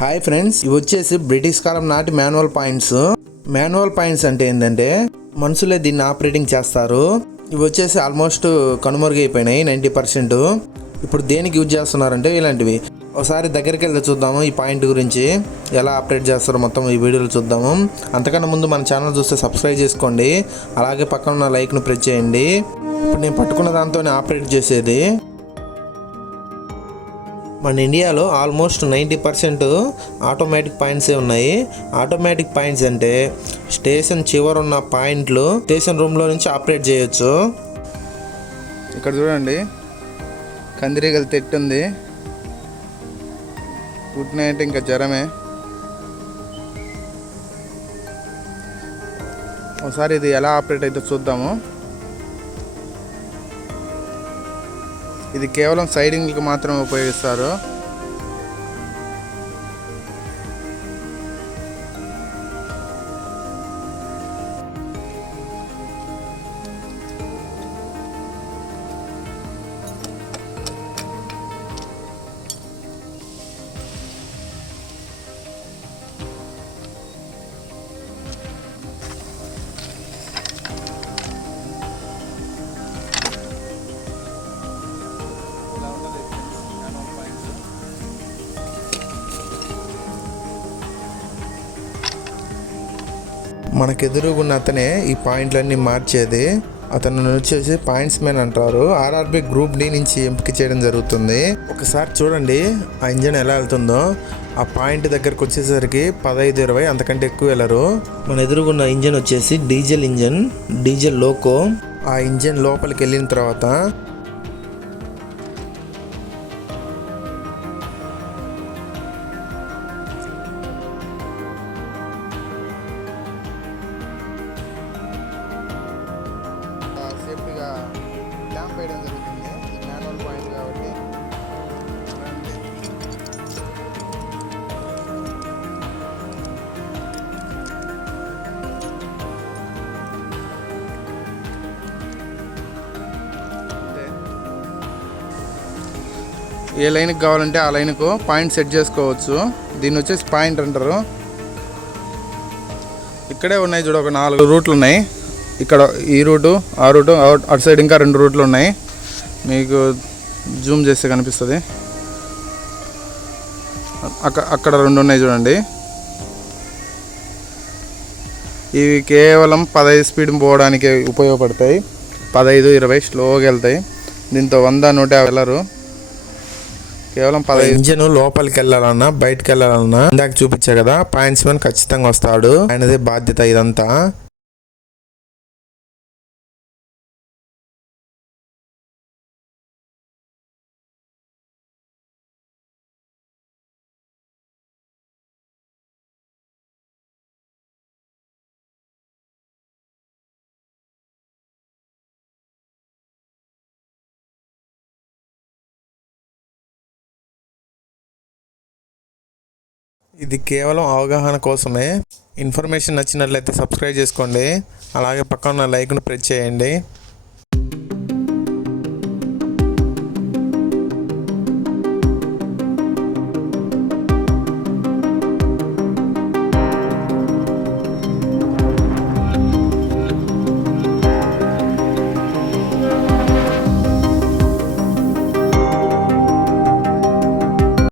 Hi friends, ఇవి వచ్చేసి British కాలం నాటి మాన్యువల్ పాయింట్స్. మాన్యువల్ పాయింట్స్ అంటే ఏంటంటే మనుషులే దీన్ని ఆపరేటింగ్ చేస్తారు. ఇవి వచ్చేసి ఆల్మోస్ట్ కనుమరుగైపోయినాయి 90%. ఇప్పుడు దేనికి యూజ్ చేస్తున్నారంటే ఇలాంటివి. ఒకసారి దగ్గరికి వెళ్తే చూద్దాము ఈ పాయింట్ గురించి, ఎలా ఆపరేట్ చేస్తారో మొత్తం ఈ వీడియోలో చూద్దాము. అంతకన్నా ముందు మన ఛానల్ చూస్తే సబ్స్క్రైబ్ చేసుకోండి, అలాగే పక్కన ఉన్న లైక్ను ప్రెస్ చేయండి. ఇప్పుడు నేను పట్టుకున్న దాంతోనే ఆపరేట్ చేసేది. మన ఇండియాలో ఆల్మోస్ట్ 90% ఆటోమేటిక్ పాయింట్సే ఉన్నాయి. ఆటోమేటిక్ పాయింట్స్ అంటే స్టేషన్ చివరున్న పాయింట్లు స్టేషన్ రూమ్లో నుంచి ఆపరేట్ చేయొచ్చు. ఇక్కడ చూడండి, కందిరీగల తెట్టు ఉంది. గుడ్ నైట్, ఇంకా జ్వరమే. ఒకసారి ఇది ఎలా ఆపరేట్ అయితే చూద్దాము. ఇది కేవలం సైడింగ్కి మాత్రమే ఉపయోగిస్తారు. మనకెదురుగున్న అతనే ఈ పాయింట్లన్నీ మార్చేది. అతను వచ్చేసి పాయింట్స్ మ్యాన్ అంటారు. ఆర్ఆర్బి గ్రూప్ డి నుంచి ఎంపిక చేయడం జరుగుతుంది. ఒకసారి చూడండి ఆ ఇంజన్ ఎలా వెళ్తుందో. ఆ పాయింట్ దగ్గరకు వచ్చేసరికి 15-20 అంతకంటే ఎక్కువ వెళ్ళరు. మన ఎదురుగున్న ఇంజన్ వచ్చేసి డీజిల్ ఇంజన్, డీజిల్ లోకో. ఆ ఇంజన్ లోపలికి వెళ్ళిన తర్వాత సేఫ్టీగా క్యాంప్ వేయడం జరుగుతుంది. మాన్యువల్ పాయింట్ కాబట్టి ఏ లైన్కి కావాలంటే ఆ లైన్కు పాయింట్ సెట్ చేసుకోవచ్చు. దీన్ని వచ్చేసి పాయింట్ అంటారు. ఇక్కడే ఉన్నాయి చూడ, ఒక 4 రూట్లు ఉన్నాయి. ఇక్కడ ఈ రూటు, ఆ రూటు, అటు సైడ్ ఇంకా 2 రూట్లు ఉన్నాయి. మీకు జూమ్ చేస్తే కనిపిస్తుంది. అక్కడ 2 ఉన్నాయి చూడండి. ఇవి కేవలం 15 స్పీడ్ పోవడానికి ఉపయోగపడతాయి. 15-20 స్లోగా వెళ్తాయి. దీంతో 100-150 వెళ్ళరు. కేవలం 15. ఇంజన్ లోపలికి వెళ్ళాలన్నా బయటకు వెళ్ళాలన్నా ఇందాక చూపించా కదా, పాయింట్స్ మ్యాన్ ఖచ్చితంగా వస్తాడు. ఆయనదే బాధ్యత ఇదంతా. ఇది కేవలం అవగాహన కోసమే. ఇన్ఫర్మేషన్ నచ్చినట్లయితే సబ్స్క్రైబ్ చేసుకోండి, అలాగే పక్కన ఉన్న లైక్ను ప్రెస్ చేయండి.